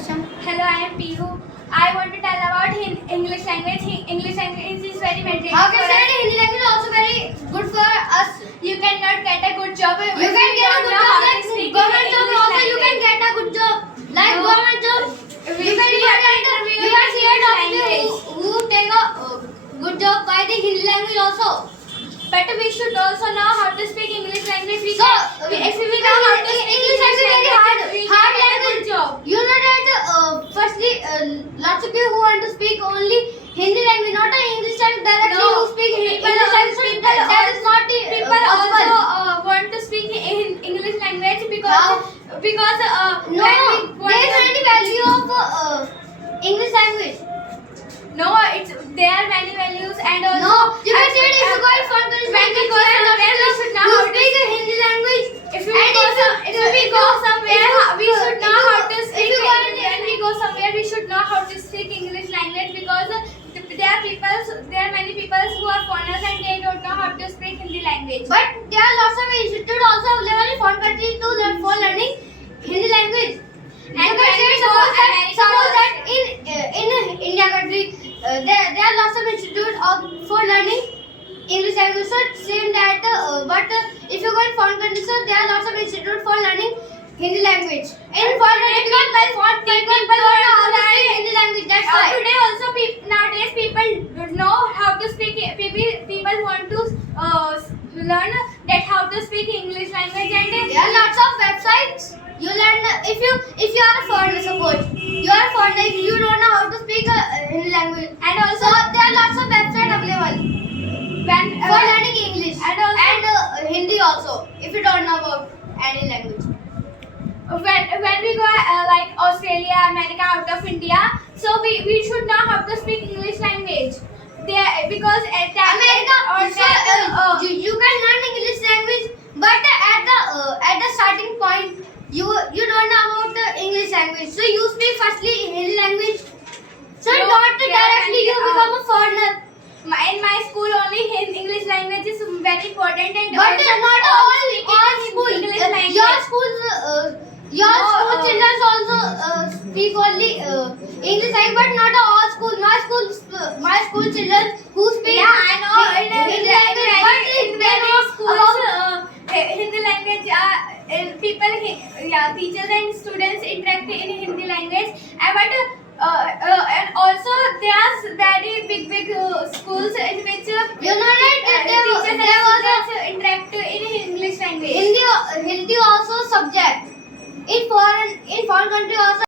Saksham. Hello, I am Pihu. I want to tell about English language. English language is very mandatory. How can say Hindi language is also very good for us? You cannot get a good job. You can get a good job like government job. Also, you can get a good job like government job. You can see a doctor who take a good job by the Hindi language also. But we should also know how to speak English language. So, If we know how to speak English language is very hard. we Hard can get a language. good job. You know that firstly, lots of people who want to speak only Hindi language, not an English language directly. No. Who speak English language, that is not the People possible. also want to speak in English language How? because No, there is any value of English language. no, there are many values and also No, you can say it if you go in front of when we go somewhere we should know you how to speak Hindi language. if we go somewhere we should know how to speak when we go somewhere we should know how to speak English language because there are many people who are foreigners and they don't know how to speak Hindi language. But there are lots of institutes also available in foreign countries for learning Hindi language. And You can when say we go America suppose that in India country there are lots of institutes for learning English language. So same that but if you go in foreign countries, so there are lots of institutes for learning Hindi language. In foreign countries, people don't know how to speak Hindi language. That's why. Today also nowadays people don't know how to speak. People want to learn that how to speak English language and There are lots of websites. You learn if you are a foreigner, suppose you are a foreigner, if you don't know how to speak Hindi language, and also so there are lots of websites available when for learning English and also Hindi also. If you don't know about any language, when we go like Australia, America, out of India, so we should know how to speak English language. There because at that America or also you can learn English language, but at the starting point you don't know about the English language, so you speak firstly Hindi language. So No, not yeah, directly you and, become a foreigner. in my school only English language is very important and But also not all school. English language. Your schools, your No, school children also speak only English language, but not all schools. My school children who speak Yeah, I know. Hindi language, but In they many know schools, about Hindi language, teachers and students interact in Hindi language. And also there are very big schools in which you know that teachers and there was a students interact in English language. Hindi also subject in foreign country also.